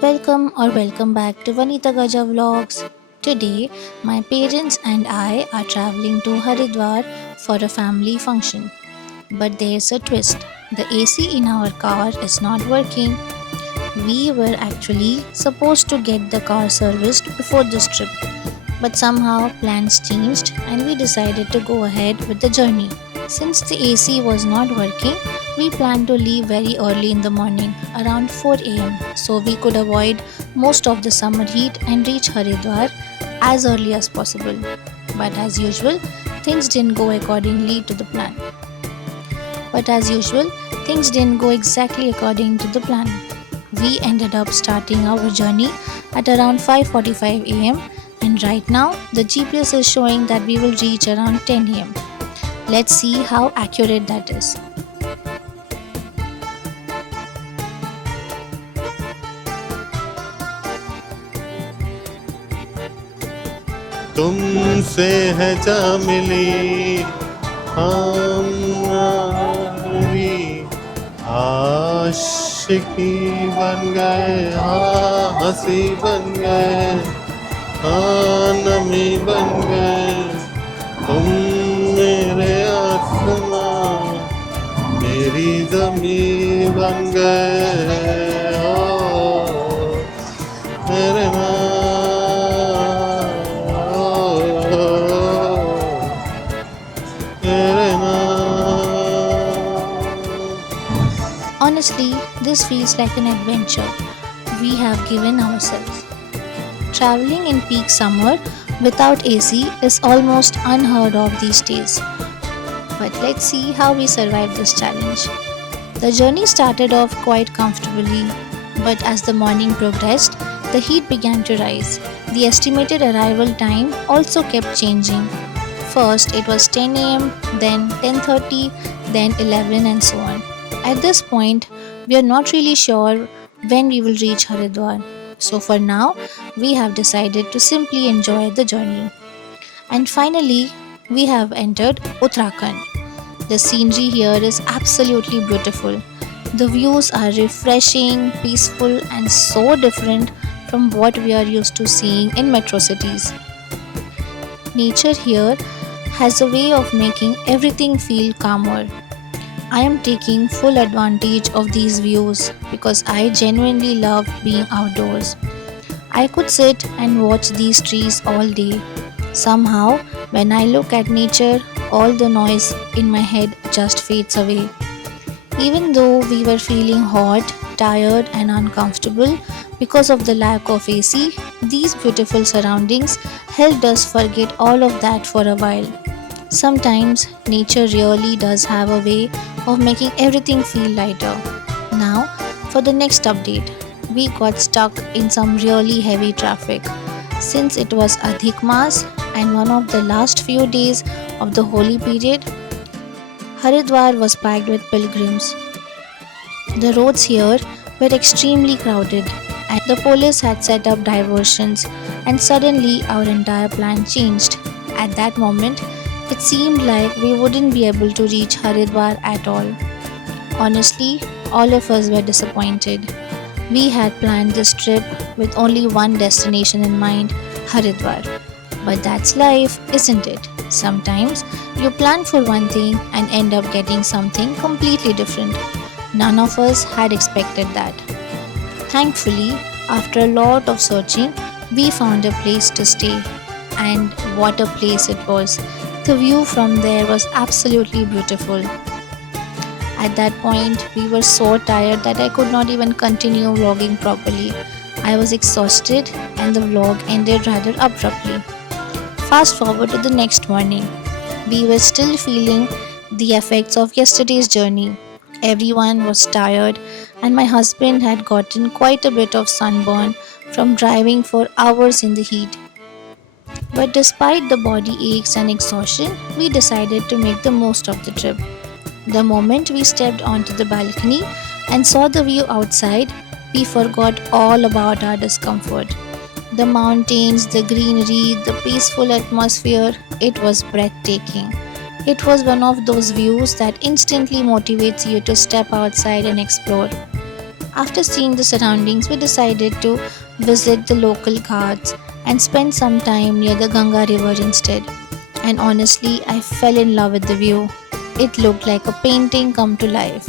Welcome back to Vanita Gaja Vlogs. Today, my parents and I are traveling to Haridwar for a family function. But there's a twist. The AC in our car is not working. We were actually supposed to get the car serviced before this trip, but somehow plans changed and we decided to go ahead with the journey. Since the AC was not working, we planned to leave very early in the morning, around 4 am, so we could avoid most of the summer heat and reach Haridwar as early as possible. But as usual, things didn't go accordingly to the plan. But as usual, things didn't go exactly according to the plan. We ended up starting our journey at around 5:45 am, and right now the GPS is showing that we will reach around 10 am. Let's see how accurate that is. तुमसे है जा मिली हमारी आशिकी बन गए हंसी बन गए नमी बन गए तुम मेरे आसमां मेरी ज़मीं बन गए हो मेरे मेरे Honestly, this feels like an adventure we have given ourselves. Traveling in peak summer without AC is almost unheard of these days. But let's see how we survive this challenge. The journey started off quite comfortably, but as the morning progressed, the heat began to rise. The estimated arrival time also kept changing. First it was 10 am, then 10:30, then 11 and so on. At this point, we are not really sure when we will reach Haridwar. So for now, we have decided to simply enjoy the journey. And finally, we have entered Uttarakhand. The scenery here is absolutely beautiful. The views are refreshing, peaceful, and so different from what we are used to seeing in metro cities. Nature here has a way of making everything feel calmer. I am taking full advantage of these views because I genuinely love being outdoors. I could sit and watch these trees all day. Somehow, when I look at nature, all the noise in my head just fades away. Even though we were feeling hot, tired, and uncomfortable because of the lack of AC, these beautiful surroundings helped us forget all of that for a while. Sometimes nature really does have a way of making everything feel lighter. Now, for the next update, we got stuck in some really heavy traffic. Since it was Adhik Maas and one of the last few days of the holy period, Haridwar was packed with pilgrims. The roads here were extremely crowded, and the police had set up diversions, and suddenly our entire plan changed. At that moment, it seemed like we wouldn't be able to reach Haridwar at all. Honestly, all of us were disappointed. We had planned this trip with only one destination in mind, Haridwar. But that's life, isn't it? Sometimes you plan for one thing and end up getting something completely different. None of us had expected that. Thankfully, after a lot of searching, we found a place to stay. And what a place it was! The view from there was absolutely beautiful. At that point, we were so tired that I could not even continue vlogging properly. I was exhausted and the vlog ended rather abruptly. Fast forward to the next morning. We were still feeling the effects of yesterday's journey. Everyone was tired, and my husband had gotten quite a bit of sunburn from driving for hours in the heat. But despite the body aches and exhaustion, we decided to make the most of the trip. The moment we stepped onto the balcony and saw the view outside, we forgot all about our discomfort. The mountains, the greenery, the peaceful atmosphere, it was breathtaking. It was one of those views that instantly motivates you to step outside and explore. After seeing the surroundings, we decided to visit the local ghats and spend some time near the Ganga river instead. And honestly, I fell in love with the view. It looked like a painting come to life.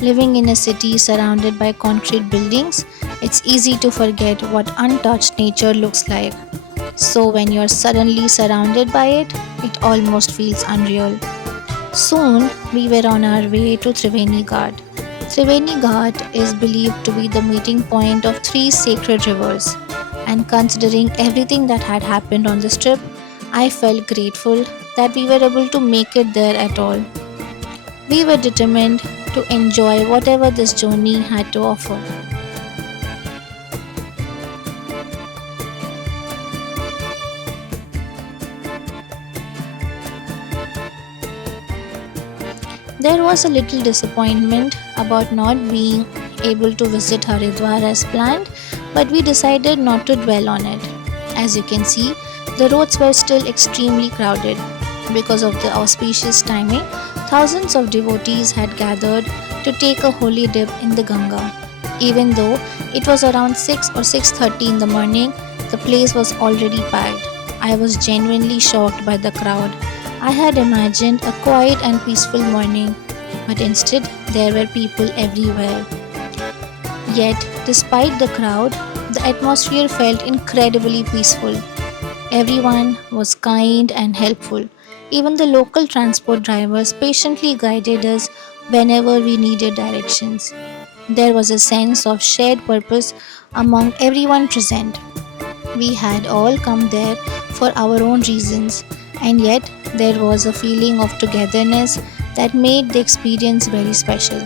Living in a city surrounded by concrete buildings, it's easy to forget what untouched nature looks like. So, when you're suddenly surrounded by it, it almost feels unreal. Soon, we were on our way to Triveni Ghat. Triveni Ghat is believed to be the meeting point of three sacred rivers. And considering everything that had happened on this trip, I felt grateful that we were able to make it there at all. We were determined to enjoy whatever this journey had to offer. There was a little disappointment about not being able to visit Haridwar as planned, but we decided not to dwell on it. As you can see, the roads were still extremely crowded. Because of the auspicious timing, thousands of devotees had gathered to take a holy dip in the Ganga. Even though it was around 6 or 6:30 in the morning, the place was already packed. I was genuinely shocked by the crowd. I had imagined a quiet and peaceful morning, but instead there were people everywhere. Yet, despite the crowd, the atmosphere felt incredibly peaceful. Everyone was kind and helpful. Even the local transport drivers patiently guided us whenever we needed directions. There was a sense of shared purpose among everyone present. We had all come there for our own reasons, and yet there was a feeling of togetherness that made the experience very special.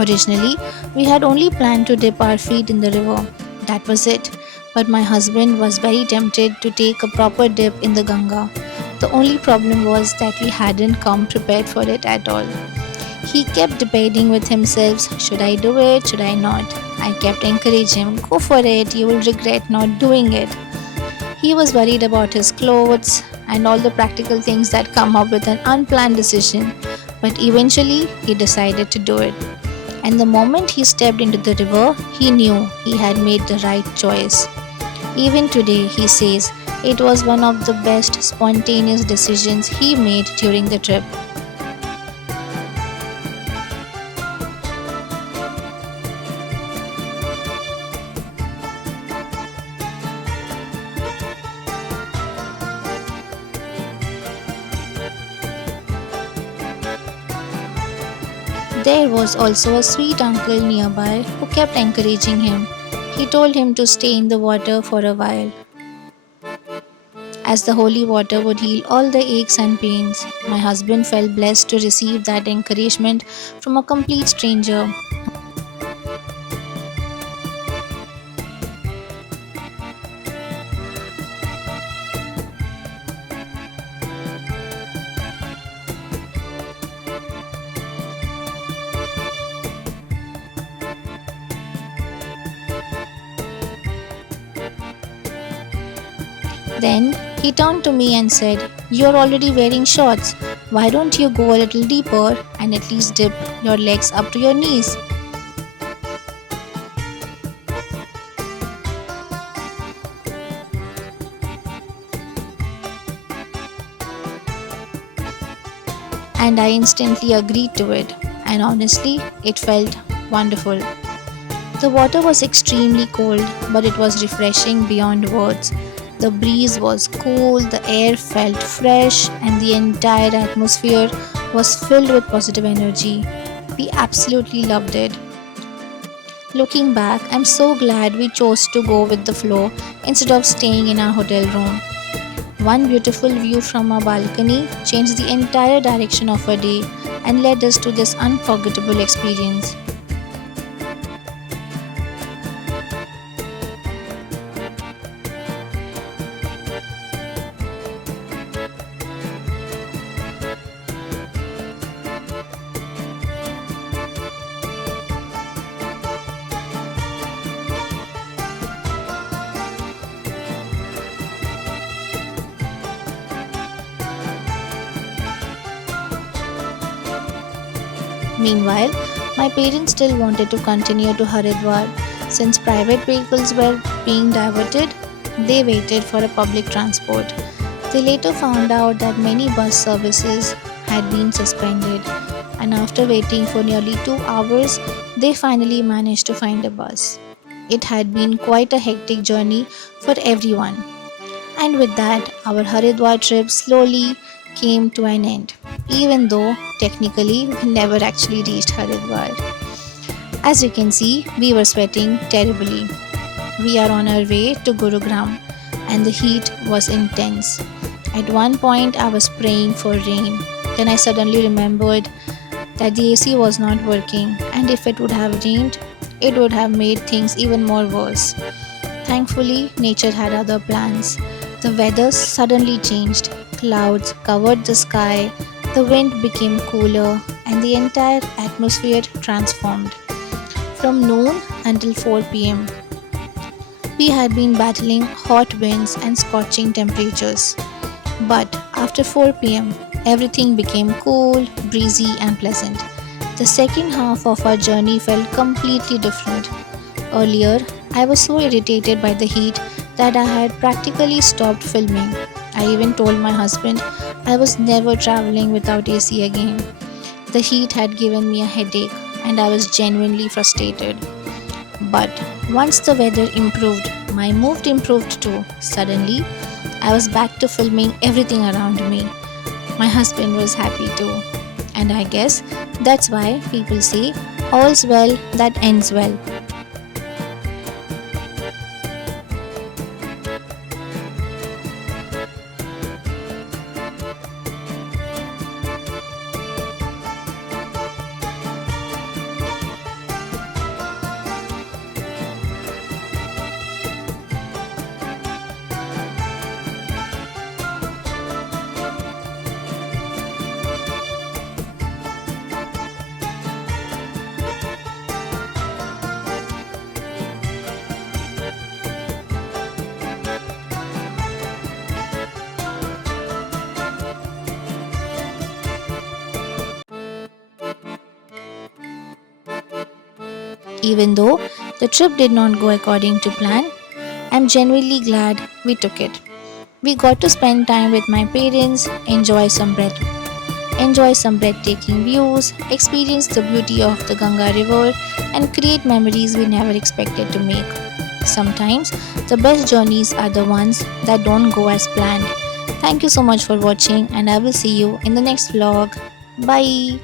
Originally, we had only planned to dip our feet in the river. That was it. But my husband was very tempted to take a proper dip in the Ganga. The only problem was that we hadn't come prepared for it at all. He kept debating with himself, should I do it, should I not? I kept encouraging him, go for it, you will regret not doing it. He was worried about his clothes and all the practical things that come up with an unplanned decision, but eventually he decided to do it. And the moment he stepped into the river, he knew he had made the right choice. Even today, he says it was one of the best spontaneous decisions he made during the trip. There was also a sweet uncle nearby who kept encouraging him. He told him to stay in the water for a while, as the holy water would heal all the aches and pains. My husband felt blessed to receive that encouragement from a complete stranger. Then he turned to me and said, you're already wearing shorts. Why don't you go a little deeper and at least dip your legs up to your knees? And I instantly agreed to it. And honestly, it felt wonderful. The water was extremely cold, but it was refreshing beyond words. The breeze was cool, the air felt fresh, and the entire atmosphere was filled with positive energy. We absolutely loved it. Looking back, I'm so glad we chose to go with the flow instead of staying in our hotel room. One beautiful view from our balcony changed the entire direction of our day and led us to this unforgettable experience. Meanwhile, my parents still wanted to continue to Haridwar. Since private vehicles were being diverted, they waited for a public transport. They later found out that many bus services had been suspended, and after waiting for nearly 2 hours, they finally managed to find a bus. It had been quite a hectic journey for everyone, and with that, our Haridwar trip slowly came to an end, even though technically we never actually reached Haridwar. As you can see, we were sweating terribly. We are on our way to Gurugram, and the heat was intense. At one point, I was praying for rain. Then I suddenly remembered that the AC was not working, and if it would have rained, it would have made things even more worse. Thankfully, nature had other plans. The weather suddenly changed. Clouds covered the sky, the wind became cooler, and the entire atmosphere transformed. From noon until 4 pm, we had been battling hot winds and scorching temperatures. But after 4 pm, everything became cool, breezy, and pleasant. The second half of our journey felt completely different. Earlier, I was so irritated by the heat that I had practically stopped filming. I even told my husband I was never traveling without AC again. The heat had given me a headache and I was genuinely frustrated. But once the weather improved, my mood improved too. Suddenly, I was back to filming everything around me. My husband was happy too. And I guess that's why people say, all's well that ends well. Even though the trip did not go according to plan, I'm genuinely glad we took it. We got to spend time with my parents, enjoy some breathtaking views, experience the beauty of the Ganga River, and create memories we never expected to make. Sometimes the best journeys are the ones that don't go as planned. Thank you so much for watching, and I will see you in the next vlog. Bye.